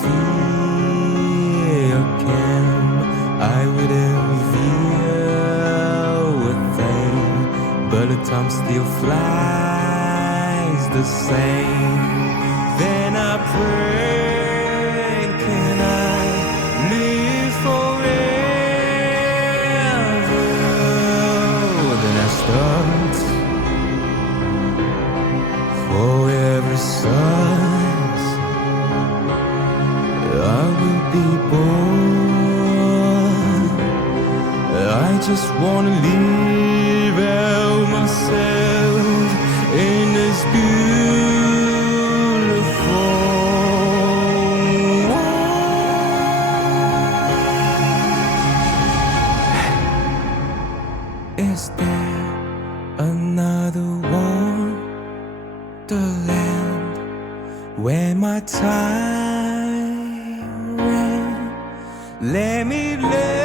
fear can I would envy within, but the time still flies the same. Then I pray, can I live forever? Then I start for every sunrise I will be born. I just wanna live out myself in this beautiful world. Is there another wonderland where my time ran? Let me live.